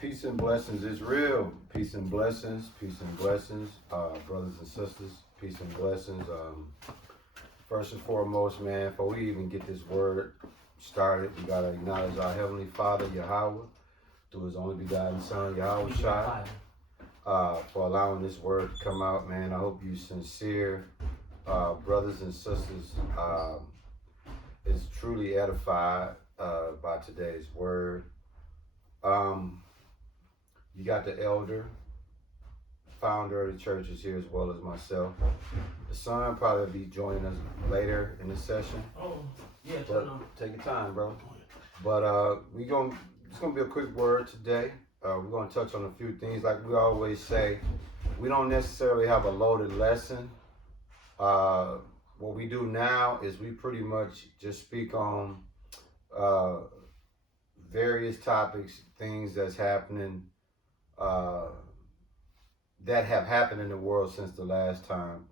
Peace and blessings is real. Peace and blessings, brothers and sisters. Peace and blessings. First and foremost, man, before we even get this word started, we gotta acknowledge our Heavenly Father, Yahweh, through His only begotten Son, Yahweh Shai, for allowing this word to come out, man. I hope you sincere, brothers and sisters, is truly edified by today's word. You got the elder, founder of the church is here as well as myself. The son probably be joining us later in the session. Oh, yeah, take your time, bro. But it's gonna be a quick word today. We're gonna touch on a few things. Like we always say, we don't necessarily have a loaded lesson. What we do now is we pretty much just speak on various topics, things that's happening, that have happened in the world since the last time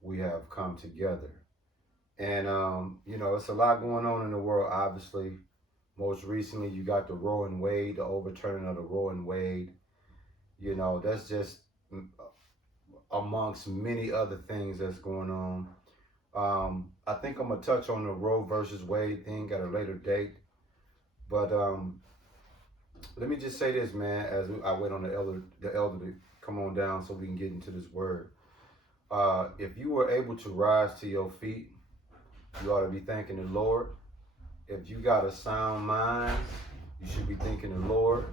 we have come together. And, it's a lot going on in the world, obviously. Most recently, you got the Roe and Wade, the overturning of the Roe and Wade. That's just amongst many other things that's going on. I think I'm going to touch on the Roe versus Wade thing at a later date. But let me just say this, man, as I wait on the elder to come on down so we can get into this word. If you were able to rise to your feet, you ought to be thanking the Lord. If you got a sound mind, you should be thanking the Lord.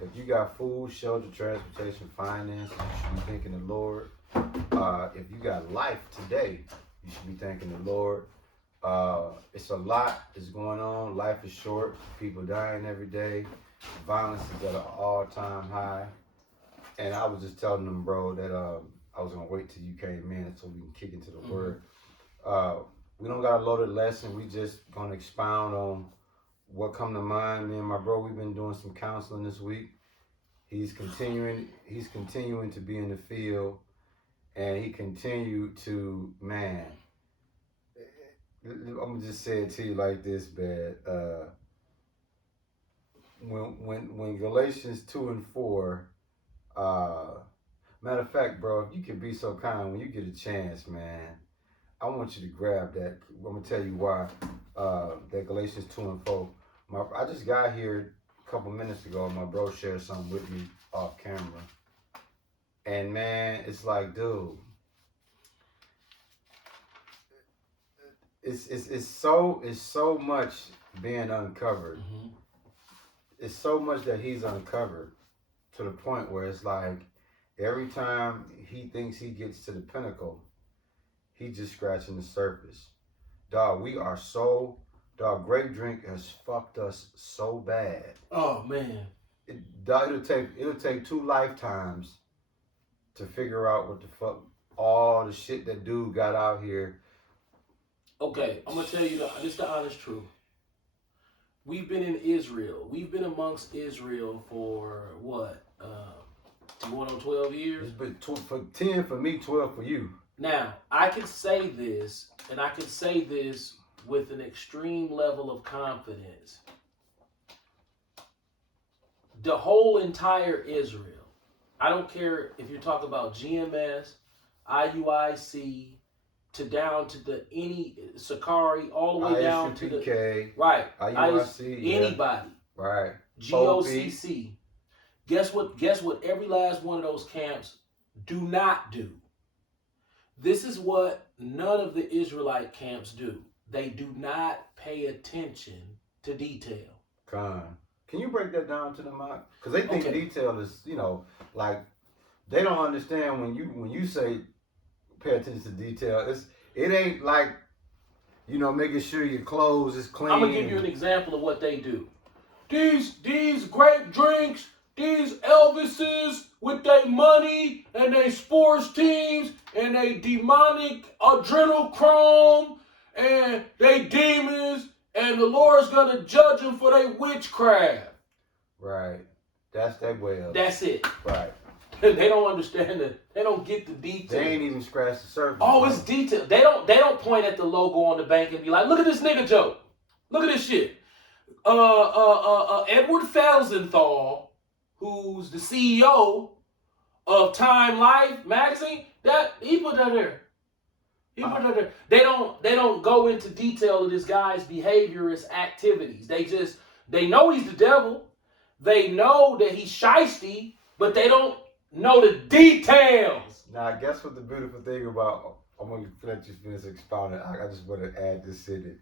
If you got food, shelter, transportation, finance, you should be thanking the Lord. If you got life today, you should be thanking the Lord. It's a lot that's going on. Life is short. People dying every day. Violence is at an all-time high. And I was just telling them, bro, that I was going to wait till you came in so we can kick into the word. We don't got a loaded lesson. We just going to expound on what come to mind. Me and my bro, we've been doing some counseling this week. He's continuing to be in the field, and he continued to, man, I'm gonna just say it to you like this, man. When Galatians 2 and 4, matter of fact, bro, if you can be so kind when you get a chance, man, I want you to grab that. I'm gonna tell you why. That Galatians 2 and 4. I just got here a couple minutes ago. My bro shared something with me off camera, and man, it's like, dude. It's so much being uncovered. Mm-hmm. It's so much that he's uncovered to the point where it's like every time he thinks he gets to the pinnacle, he's just scratching the surface. Dog, Grape drink has fucked us so bad. Oh man. It'll take 2 lifetimes to figure out what the fuck all the shit that dude got out here. Okay, I'm going to tell you this the honest truth. We've been in Israel. We've been amongst Israel for what? Going on 12 years? It's been 10 for me, 12 for you. Now, I can say this, and I can say this with an extreme level of confidence. The whole entire Israel, I don't care if you're talking about GMS, IUIC, to down to the any Sakari, all the way down to the right IUIC, anybody, right, GOCC. Guess what? Every last one of those camps do not do. This is what none of the Israelite camps do. They do not pay attention to detail. Can you break that down to them, Mike? Because they think detail is, like they don't understand when you say pay attention to detail. It ain't like, making sure your clothes is clean. I'm gonna give you an example of what they do. These grape drinks, these Elvises with their money and their sports teams and they demonic adrenochrome and they demons and the Lord's gonna judge them for their witchcraft. Right. That's their way of it. That's it. Right. They don't understand it. They don't get the detail. They ain't even scratched the surface. Oh, it's detail. They don't point at the logo on the bank and be like, look at this nigga joke. Look at this shit. Edward Felsenthal who's the CEO of Time Life magazine, that he put that there. He put that there. They don't go into detail of this guy's behaviorist activities. They know he's the devil. They know that he's shiesty, but they don't know the details. Now, I guess what the beautiful thing about, I'm going to let you finish expounding. I just want to add this in it.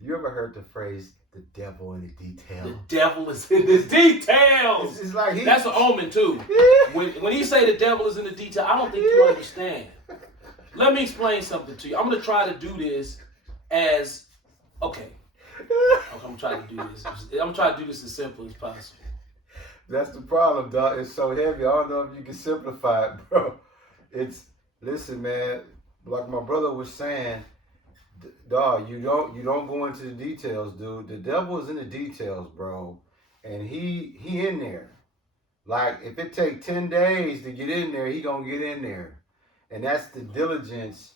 You ever heard the phrase, the devil in the detail? The devil is in the details. It's like that's an omen, too. When he say the devil is in the detail, I don't think you understand. Let me explain something to you. I'm going to try to do this as, okay. I'm going to try to do this. I'm going to try to do this as simple as possible. That's the problem, dog. It's so heavy. I don't know if you can simplify it, bro. Listen, man, like my brother was saying, dog, you don't go into the details, dude. The devil is in the details, bro. And he in there. Like, if it take 10 days to get in there, he gonna get in there. And that's the diligence,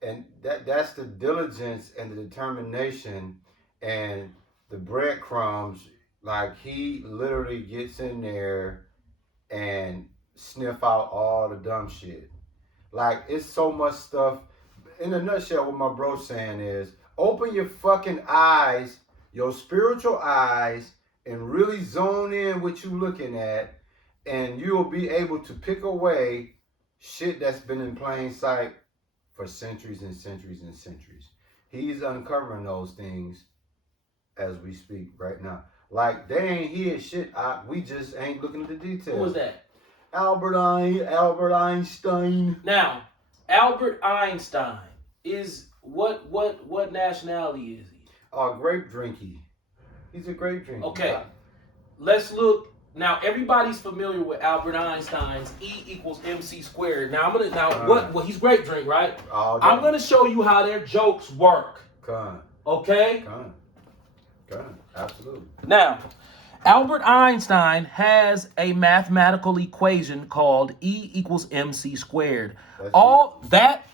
and that's the diligence and the determination and the breadcrumbs. Like, he literally gets in there and sniff out all the dumb shit. Like, it's so much stuff. In a nutshell, what my bro's saying is, open your fucking eyes, your spiritual eyes, and really zone in what you looking at, and you'll be able to pick away shit that's been in plain sight for centuries and centuries and centuries. He's uncovering those things as we speak right now. Like, they ain't here shit. We just ain't looking at the details. Who was that? Albert Einstein. Now, Albert Einstein is what nationality is he? Grape drinky. He's a grape drinker. Okay. Let's look. Now, everybody's familiar with Albert Einstein's E equals MC squared. Now, what he's grape drink, right? I'm gonna show you how their jokes work. Okay? Absolutely. Now, Albert Einstein has a mathematical equation called E equals MC squared. That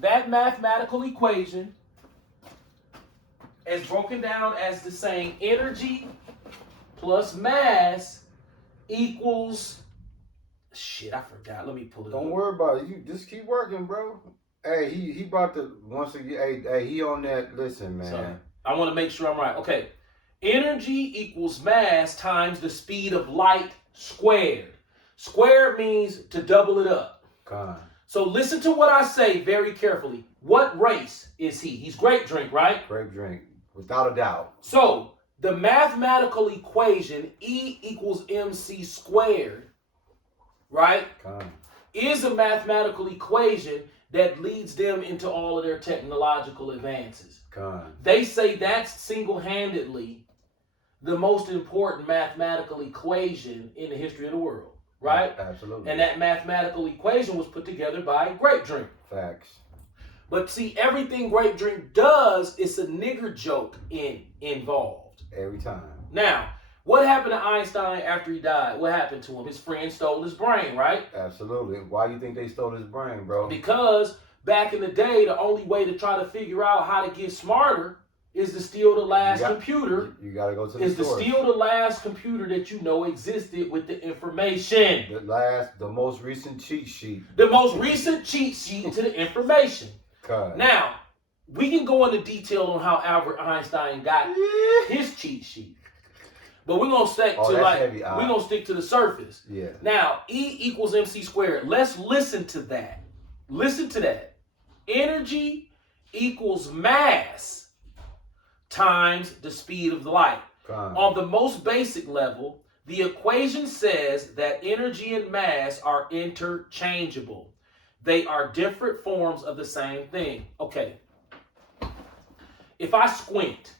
mathematical equation is broken down as the saying energy plus mass equals shit. I forgot. Let me pull it up. Don't worry about it. You just keep working, bro. Hey, he about to once again. Hey, he on that. Listen, man. Sorry. I want to make sure I'm right. Okay. Energy equals mass times the speed of light squared. Squared means to double it up. So listen to what I say very carefully. What race is he? He's grape drink, right? Grape drink, without a doubt. So the mathematical equation E equals MC squared, right, is a mathematical equation that leads them into all of their technological advances. They say that's single-handedly the most important mathematical equation in the history of the world, right? Absolutely. And that mathematical equation was put together by Grape Drink. Facts. But see, everything Grape Drink does is a nigger joke involved. Every time. Now, what happened to Einstein after he died? What happened to him? His friend stole his brain, right? Absolutely. Why do you think they stole his brain, bro? Because back in the day, the only way to try to figure out how to get smarter is to steal the last computer. You got to go to the Is source. to steal the last computer that you know existed with the information. The most recent cheat sheet. The most recent cheat sheet to the information. Now, we can go into detail on how Albert Einstein got his cheat sheet. But we're gonna stick to the surface. Yeah. Now, E equals MC squared. Let's listen to that. Listen to that. Energy equals mass times the speed of the light. On the most basic level, the equation says that energy and mass are interchangeable. They are different forms of the same thing. Okay. If I squint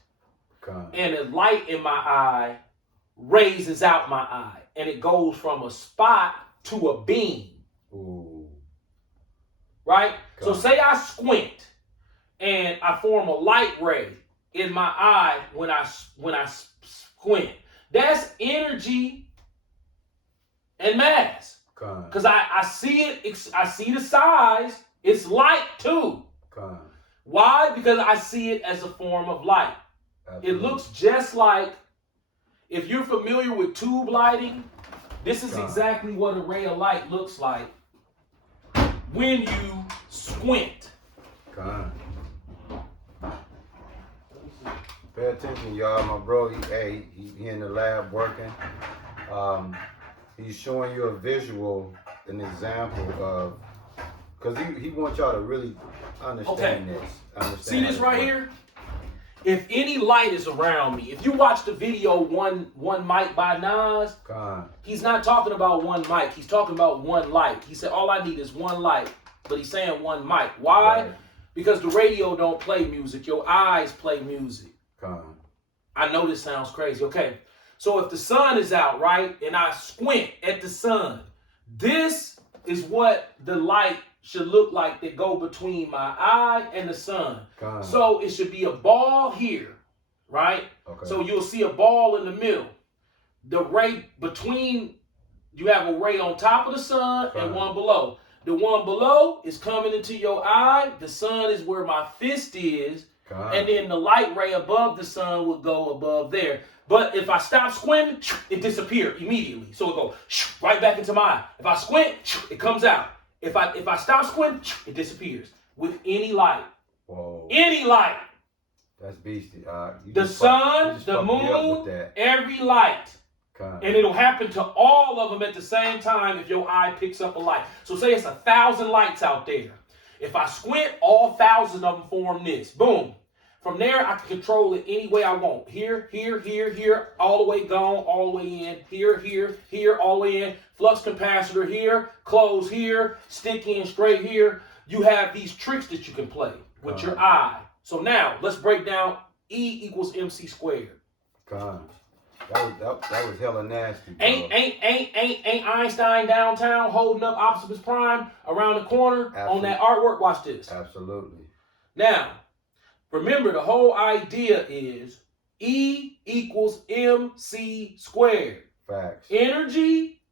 and a light in my eye raises out my eye and it goes from a spot to a beam. Ooh. Right? So say I squint and I form a light ray in my eye when I squint. That's energy and mass. Because I see it, I see the size. It's light too. Why? Because I see it as a form of light. Absolutely. It looks just like, if you're familiar with tube lighting, This is God. exactly what a ray of light looks like when you squint. God. Pay attention, y'all. My bro, he in the lab working. He's showing you a visual, an example of, because he wants y'all to really understand this. Understand See this right works. here? If any light is around me, if you watch the video One Mic by Nas, God. he's not talking about one mic. He's talking about one light. He said, all I need is one light. But he's saying one mic. Why? Right. Because the radio don't play music. Your eyes play music. God. I know this sounds crazy. Okay. So if the sun is out, right, and I squint at the sun, this is what the light should look like that go between my eye and the sun. God. So it should be a ball here, right? Okay. So you'll see a ball in the middle. The ray between, you have a ray on top of the sun and one below. The one below is coming into your eye. The sun is where my fist is. God. And then the light ray above the sun would go above there. But if I stop squinting, it disappears immediately. So it goes right back into my eye. If I squint, it comes out. If I stop squinting, it disappears. With any light. Whoa. Any light. That's beastie. The sun, the moon, every light. God. And it'll happen to all of them at the same time if your eye picks up a light. So say it's 1,000 lights out there. If I squint, all 1,000 of them form this. Boom. From there, I can control it any way I want. Here, here, here, here, all the way gone, all the way in. Here, here, here, all the way in. Flux capacitor here, close here, stick in straight here. You have these tricks that you can play with your eye. So now, let's break down E equals MC squared. God. That was hella nasty. Bro. Ain't Einstein downtown holding up Optimus Prime around the corner on that artwork? Watch this. Absolutely. Now, remember the whole idea is E equals MC squared. Facts. Energy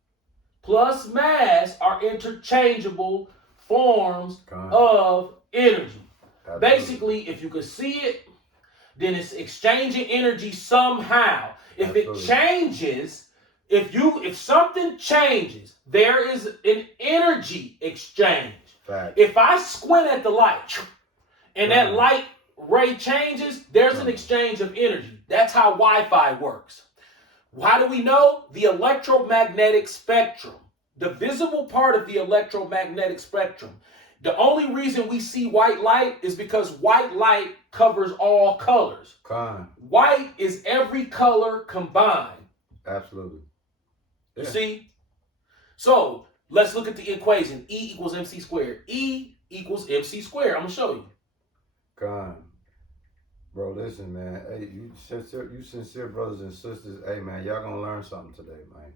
plus mass are interchangeable forms of energy. Absolutely. Basically, if you could see it, then it's exchanging energy somehow. If it changes, if something changes, there is an energy exchange. Fact. If I squint at the light and that light ray changes, there's an exchange of energy. That's how Wi-Fi works. How do we know? The electromagnetic spectrum. The visible part of the electromagnetic spectrum. The only reason we see white light is because white light covers all colors. White is every color combined. Absolutely. Yeah. You see? So let's look at the equation. E equals MC squared. E equals MC squared. I'm going to show you. Bro, listen, man. Hey, you sincere brothers and sisters. Hey, man, y'all going to learn something today, man.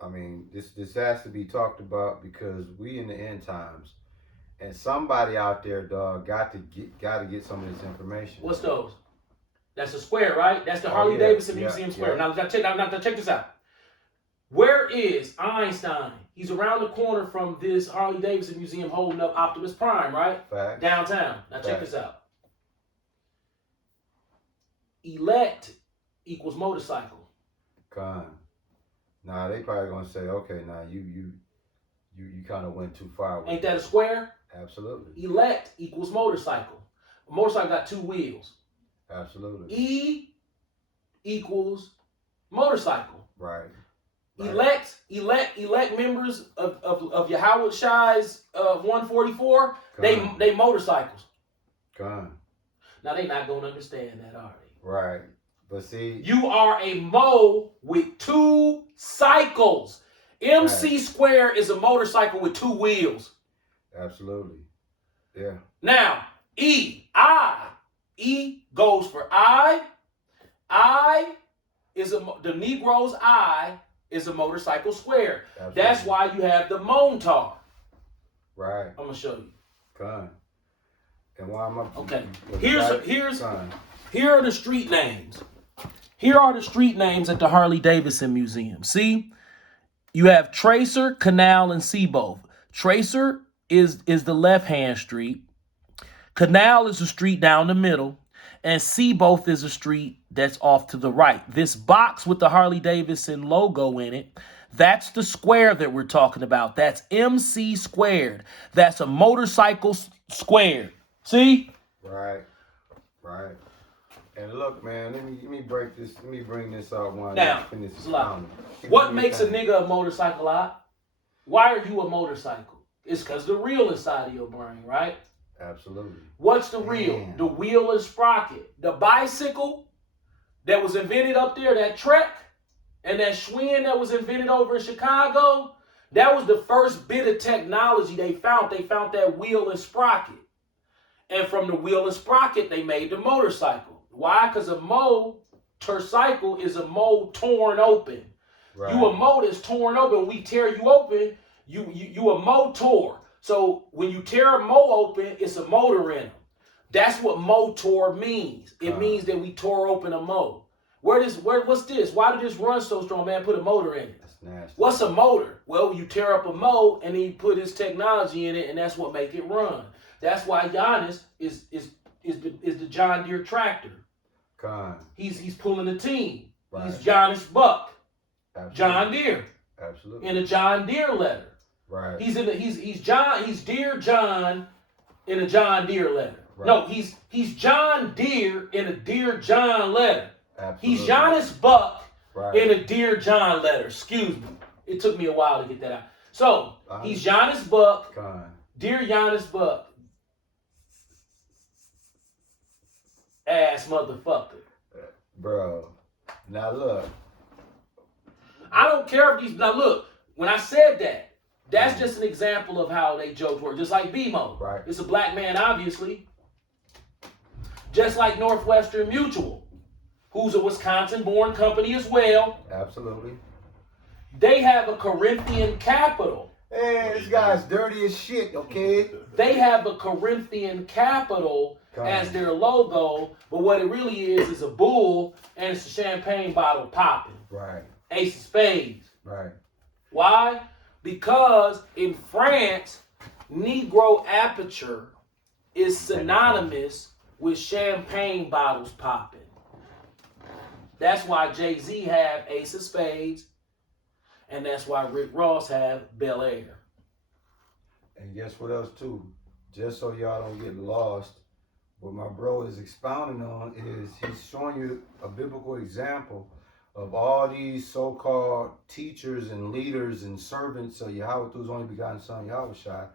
I mean, this has to be talked about because we in the end times, and somebody out there, dog, got to get some of this information. What's those? That's a square, right? That's the Harley Davidson Museum Square. Now check this out. Where is Einstein? He's around the corner from this Harley Davidson Museum holding up Optimus Prime, right? Fact. Downtown. Now check this out. Elect equals motorcycle. Nah, they probably gonna say, okay, now you kind of went too far. Ain't that a square? Absolutely. Elect equals motorcycle. A motorcycle got 2 wheels. Absolutely. E equals motorcycle. Right. Elect members of your Howard Shies 144. They motorcycles. Now they not gonna understand that, are they? Right. But see, you are a mo with 2 cycles. MC square is a motorcycle with 2 wheels. Absolutely. Yeah. Now, E goes for I. I is the Negro's I is a motorcycle square. Absolutely. That's why you have the Montar. Right. I'm gonna show you. And why am I? Okay. Here are the street names. Here are the street names at the Harley Davidson Museum. See, you have Tracer, Canal, and Seaboth. Tracer is the left-hand street. Canal is the street down the middle. And Seaboth is a street that's off to the right. This box with the Harley Davidson logo in it, that's the square that we're talking about. That's MC squared. That's a motorcycle squared. See? Right. Right. And look, man, let me break this. Let me bring this out one. Now, what makes a nigga a motorcycle out? Why are you a motorcycle? It's because the reel inside of your brain, right? Absolutely. What's the reel? The wheel and sprocket. The bicycle that was invented up there, that Trek, and that Schwinn that was invented over in Chicago, that was the first bit of technology they found. They found that wheel and sprocket. And from the wheel and sprocket, they made the motorcycle. Why? Because a motorcycle is a mold torn open. Right. You a mold is torn open. When we tear you open, you a motor. So when you tear a mold open, it's a motor in them. That's what motor means. It means that we tore open a mold. What's this? Why did this run so strong, man? Put a motor in it. That's nasty. What's a motor? Well, you tear up a mold and then you put his technology in it, and that's what make it run. That's why Giannis is the John Deere tractor. He's pulling the team. Right. He's Giannis Buck. Absolutely. John Deere. Absolutely. In a John Deere letter. Right. He's Deere John in a John Deere letter. Right. No, he's John Deere in a Deere John letter. Absolutely. He's Giannis Buck in a Deere John letter. Excuse me. It took me a while to get that out. So he's Giannis Buck, Dear Giannis Buck. Ass motherfucker. Bro. Now look. I don't care if these. Now look, when I said that, that's just an example of how they jokes work. Just like BMO. Right. It's a black man, obviously. Just like Northwestern Mutual, who's a Wisconsin-born company as well. Absolutely. They have a Corinthian capital. Hey, this guy's dirty as shit, okay? They have a Corinthian capital as their logo, but what it really is a bull and it's a champagne bottle popping. Right. Ace of spades. Right. Why? Because in France, Negro aperture is synonymous with champagne bottles popping. That's why Jay-Z have Ace of Spades, and that's why Rick Ross have Bel Air. And guess what else too? Just so y'all don't get lost, what my bro is expounding on is he's showing you a biblical example of all these so-called teachers and leaders and servants of Yahweh through his only begotten son, Yahweh.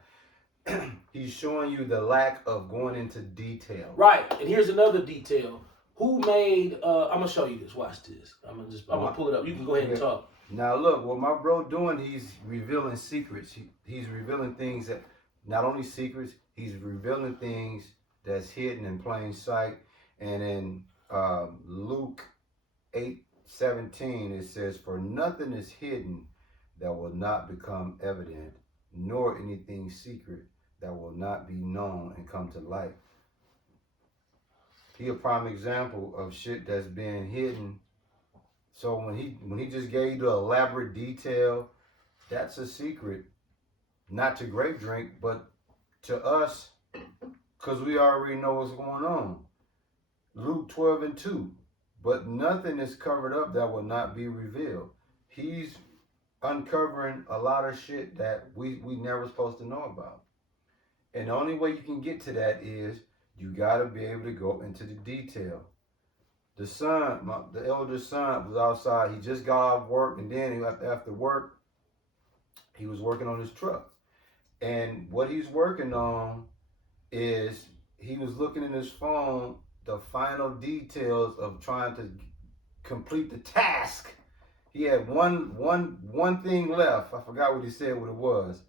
He's showing you the lack of going into detail. Right, and here's another detail. Who made, I'm going to show you this, watch this. I'm going to pull it up. You can go ahead and talk. Now look, what my bro doing, he's revealing secrets. He's revealing things that, not only secrets, he's revealing things that's hidden in plain sight. And in Luke 8:17, it says, "For nothing is hidden that will not become evident, nor anything secret that will not be known and come to light." He a prime example of shit that's being hidden. So when he just gave you the elaborate detail, that's a secret, not to Grape Drink, but to us, because we already know what's going on. Luke 12:2. But nothing is covered up that will not be revealed. He's uncovering a lot of shit that we never supposed to know about. And the only way you can get to that is you got to be able to go into the detail. The son, the elder son, was outside. He just got off work, and then after work, he was working on his truck. And what he's working on is he was looking in his phone, the final details of trying to complete the task. He had one thing left. I forgot what he said, what it was.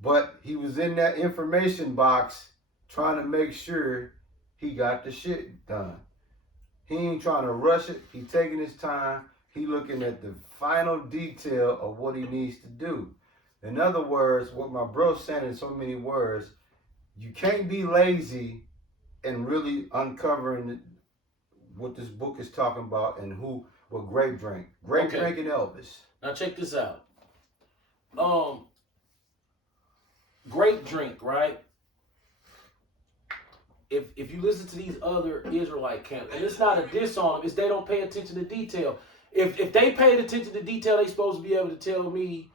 But he was in that information box trying to make sure he got the shit done. He ain't trying to rush it. He taking his time. He looking at the final detail of what he needs to do. In other words, what my bro's saying in so many words, you can't be lazy and really uncovering what this book is talking about and what Grape Drink. Grape Drink and Elvis. Now check this out. Grape Drink, right? if you listen to these other Israelite camps, and it's not a diss on them, it's they don't pay attention to detail. If they paid attention to detail, they supposed to be able to tell me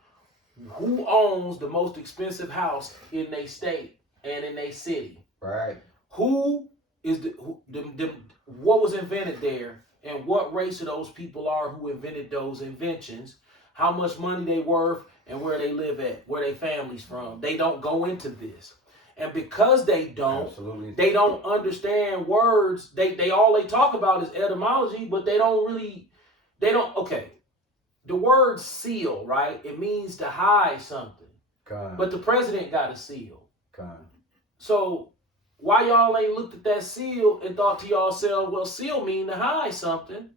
who owns the most expensive house in their state and in their city. Right. Who is what was invented there, and what race of those people are who invented those inventions, how much money they worth, and where they live at, where their families from. They don't go into this. And because they don't, Absolutely. they don't understand words. They all they talk about is etymology, but they don't. Okay. The word seal, right? It means to hide something. Con. But the president got a seal. Con. So why y'all ain't looked at that seal and thought to yourself, well, seal mean to hide something.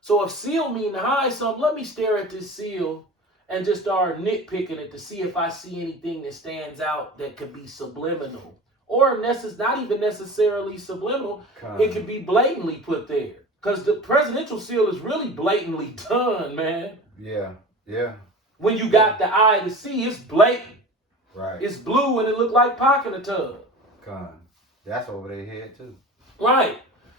So if seal mean to hide something, let me stare at this seal and just start nitpicking it to see if I see anything that stands out that could be subliminal. Or not even necessarily subliminal. It could be blatantly put there. Because the presidential seal is really blatantly done, man. Yeah, yeah. When you got the eye to see, it's blatant. Right. It's blue and it look like Pac in a tub. Con. That's over their head too. Right.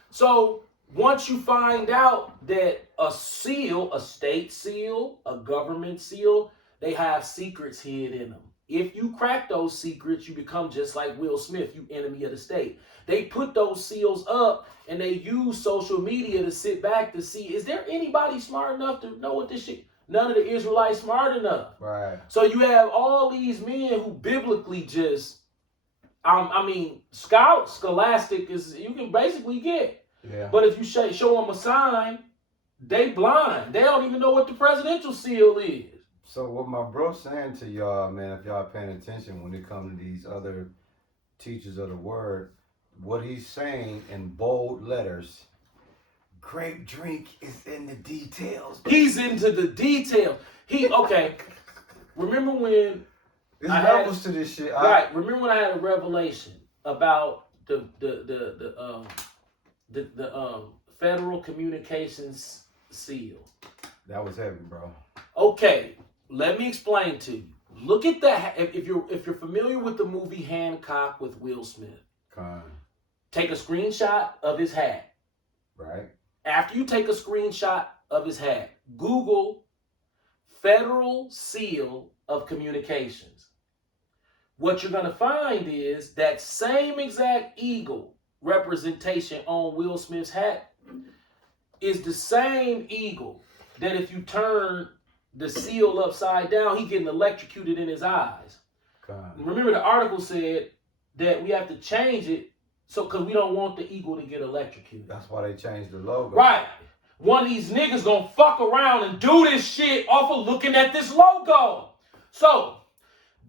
So once you find out that a seal, a state seal, a government seal, they have secrets hid in them. If you crack those secrets, you become just like Will Smith, you enemy of the state. They put those seals up and they use social media to sit back to see, is there anybody smart enough to know what this shit? None of the Israelites smart enough. Right. So you have all these men who biblically just, scholastic is, you can basically get. Yeah. But if you show them a sign, they blind. They don't even know what the presidential seal is. So what my bro's saying to y'all, man, if y'all paying attention when it comes to these other teachers of the word, what he's saying in bold letters, grape drink is in the details. He's into the detail. Remember when There's levels to this shit. Right. Remember when I had a revelation about the Federal Communications Seal? That was heavy, bro. Okay, let me explain to you. Look at that. If you're familiar with the movie Hancock with Will Smith, take a screenshot of his hat. Right. After you take a screenshot of his hat, Google Federal Seal of Communications. What you're going to find is that same exact eagle representation on Will Smith's hat is the same eagle that if you turn the seal upside down, he getting electrocuted in his eyes. Remember the article said that we have to change it because we don't want the eagle to get electrocuted. That's why they changed the logo. Right. One of these niggas gonna fuck around and do this shit off of looking at this logo. So,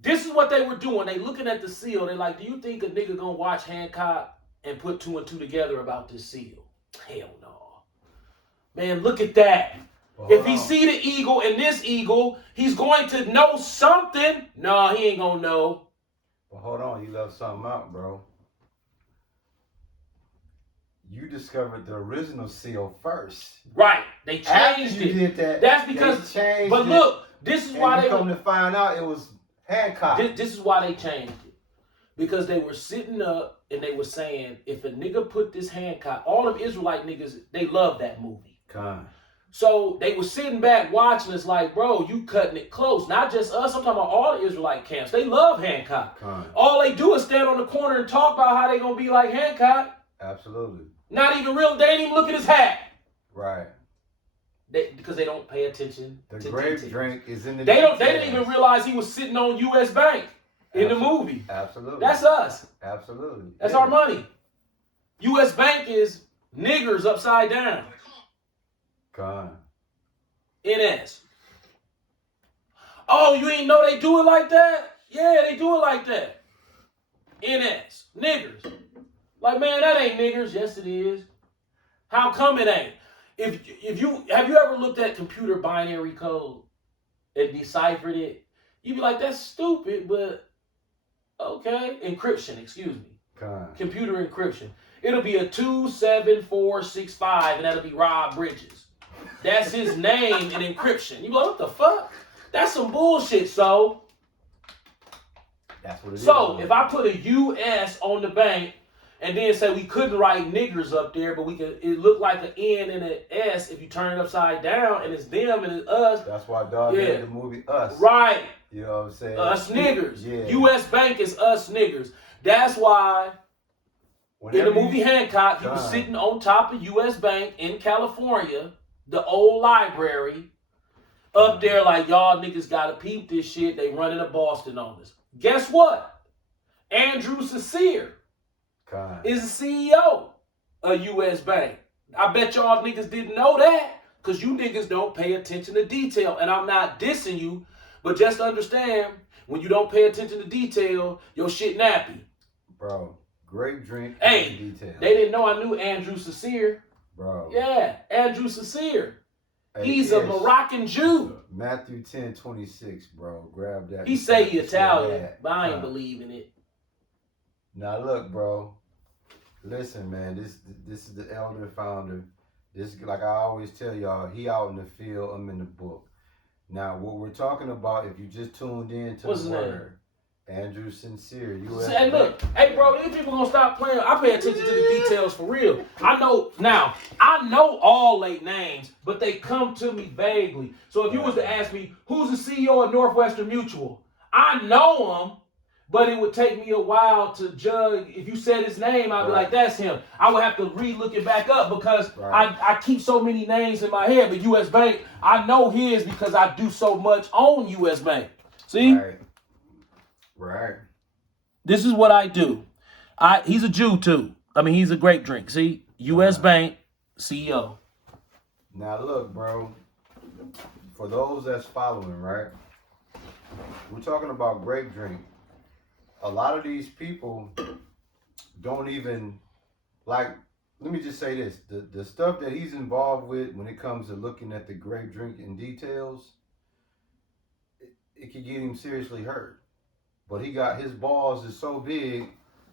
this is what they were doing. They looking at the seal. They like, do you think a nigga gonna watch Hancock and put 2 and 2 together about this seal? Hell no. Man, look at that. Well, if he see the eagle and this eagle, he's going to know something. No, he ain't gonna know. But hold on, you left something out, bro. You discovered the original seal first. Right. They changed After you it. did that, That's because. they changed but it, look, this is why they come to find out it was Hancock. This is why they changed it. Because they were sitting up and they were saying, if a nigga put this Hancock, all of Israelite niggas, they love that movie. So they were sitting back watching us like, bro, you cutting it close. Not just us, I'm talking about all the Israelite camps. They love Hancock. All they do is stand on the corner and talk about how they gonna be like Hancock. Absolutely. Not even real, they ain't even look at his hat. Right. Because they don't pay attention to grape details. Drink is in the They didn't even realize he was sitting on US Bank in the movie. Absolutely. That's us. Absolutely. That's our money. US Bank is niggers upside down. NS. Oh, you ain't know they do it like that? Yeah, they do it like that. NS. Niggers. Like, man, that ain't niggers. Yes, it is. How come it ain't? Have you ever looked at computer binary code and deciphered it? You'd be like, that's stupid, but okay. Encryption, excuse me. Computer encryption. It'll be a 27465, and that'll be Rob Bridges. That's his name in encryption. You be like, what the fuck? That's some bullshit, That's what it is. So, if I put a US on the bank, and then say we couldn't write niggers up there, but we could. It looked like an N and an S if you turn it upside down, and it's them and it's us. That's why dog made the movie Us. Right. You know what I'm saying? Us niggers. Yeah. U.S. Bank is us niggers. That's why in the movie Hancock, he was sitting on top of U.S. Bank in California, the old library, up there like, y'all niggas gotta peep this shit. They running to Boston on us. Guess what? Andrew Cecere is the CEO of U.S. Bank. I bet y'all niggas didn't know that because you niggas don't pay attention to detail. And I'm not dissing you, but just understand, when you don't pay attention to detail, your shit nappy. Bro, Grape drink. Hey, detail. They didn't know I knew Andrew Cecere. Bro. Yeah, Andrew Cecere. Hey, he's a Moroccan Jew. Matthew 10:26, bro. Grab that. He say he Italian, but I ain't believing it. Now look, bro. Listen, man. This is the elder founder. This, like I always tell y'all, he out in the field. I'm in the book. Now, what we're talking about, if you just tuned in to the word, Andrew Sincere, U.S. Hey, look, hey, bro, these people gonna stop playing. I pay attention to the details for real. I know all late names, but they come to me vaguely. So if you was to ask me, who's the CEO of Northwestern Mutual? I know him, but it would take me a while to judge. If you said his name, I'd be like, that's him. I would have to re-look it back up because I keep so many names in my head. But U.S. Bank, I know his because I do so much on U.S. Bank. See? Right. This is what I do. He's a Jew too. I mean, he's a grape drink. See? U.S. Bank CEO. Now look, bro. For those that's following, right? We're talking about grape drink. A lot of these people don't even, like, let me just say this. The stuff that he's involved with when it comes to looking at the grape drink in details, it could get him seriously hurt. But his balls is so big.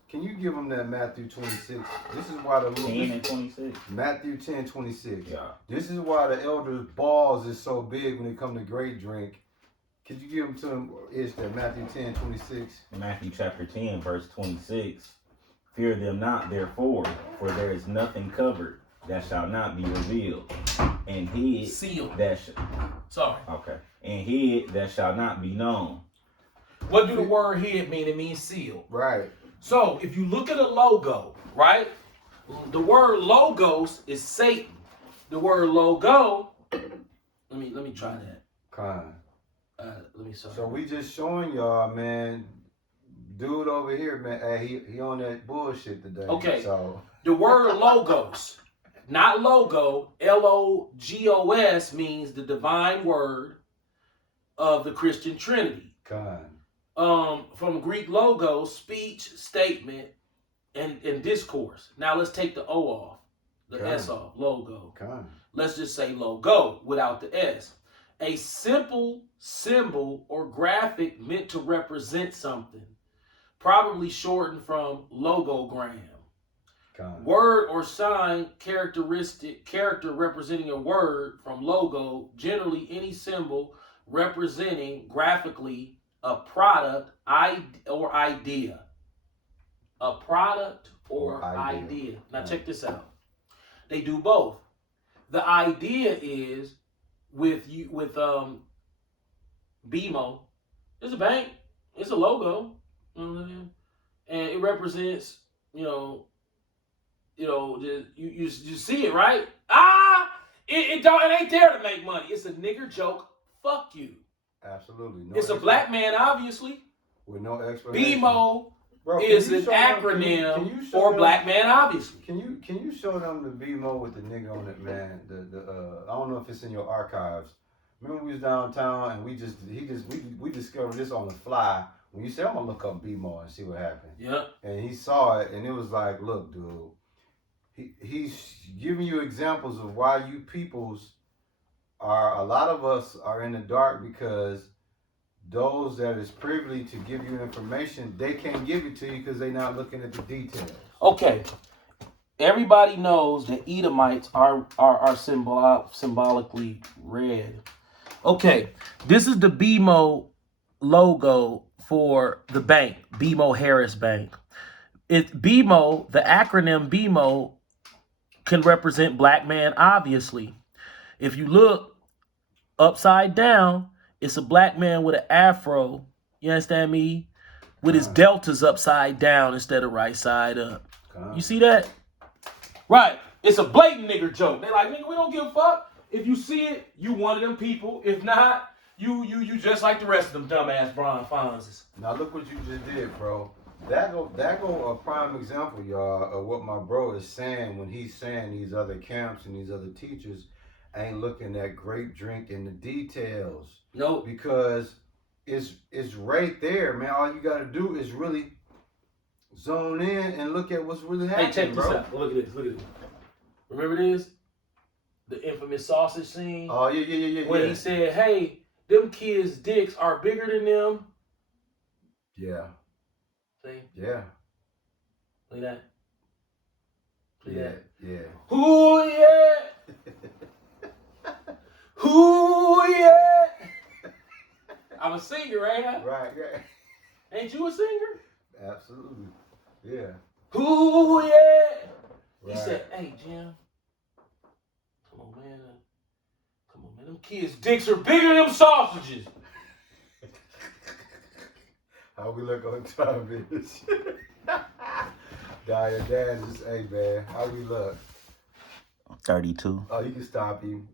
Can you give him that Matthew 26? This is why the 10 and 26. Matthew 10:26. Yeah. This is why the elder's balls is so big when it comes to grape drink. Could you give him to him? Is that Matthew 10:26? Matthew chapter 10, verse 26. Fear them not, therefore, for there is nothing covered that shall not be revealed, and hid sealed. And hid that shall not be known. What do the word hid mean? It means sealed. Right. So if you look at a logo, right? The word logos is Satan. The word logo. Let me try that. Let me sorry. So we just showing y'all, man. Dude over here, man. Hey, he on that bullshit today. Okay. So the word logos, not logo. Logos means the divine word of the Christian Trinity. From Greek logos, speech, statement, and discourse. Now let's take the O off, the S off, logo. Let's just say logo without the S. A simple symbol or graphic meant to represent something, probably shortened from logogram. Word or sign character representing a word from logo, generally any symbol representing graphically a product or idea. A product or idea. Now check this out. They do both. The idea is with BMO. It's a bank. It's a logo. And it represents, you see it, right? It ain't there to make money. It's a nigger joke. Fuck you. Absolutely. It's a black man, obviously. With no explanation. BMO is an acronym for black man, obviously. Can you show them the BMO with the nigga on it, man? I don't know if it's in your archives. Remember we was downtown and we discovered this on the fly. When you said I'm gonna look up BMO and see what happened. Yeah. And he saw it and it was like, look, dude, he's giving you examples of why you peoples a lot of us are in the dark because those that is privy to give you information, they can't give it to you because they're not looking at the details. Okay. Everybody knows that Edomites are symbolically red. Okay. This is the BMO logo for the bank, BMO Harris Bank. It's BMO, the acronym BMO can represent black man, obviously. If you look upside down, it's a black man with an afro. You understand me? With his deltas upside down instead of right side up. You see that? Right. It's a blatant nigger joke. They like, nigga, we don't give a fuck. If you see it, you one of them people. If not, you just like the rest of them dumbass Brian Fonzes. Now look what you just did, bro. That go a prime example, y'all, of what my bro is saying when he's saying these other camps and these other teachers ain't looking at grape drink in the details. Nope. Because it's right there, man. All you gotta do is really zone in and look at what's really happening. Hey, check this bro. out. Look at this. Look at this. Remember this? The infamous sausage scene? Oh yeah. When he said, hey, them kids' dicks are bigger than them. Yeah. See? Yeah. Look at that. Look at that. Yeah. Ooh, yeah. Ooh, yeah. I'm a singer, ain't I? Right. Ain't you a singer? Absolutely. Yeah. Ooh, yeah. Right. He said, hey, Jim. Come on, man. Them kids' dicks are bigger than them sausages. How we look on time, bitch? Dyer Dan just, hey man, how we look? 32. Oh, you can stop him.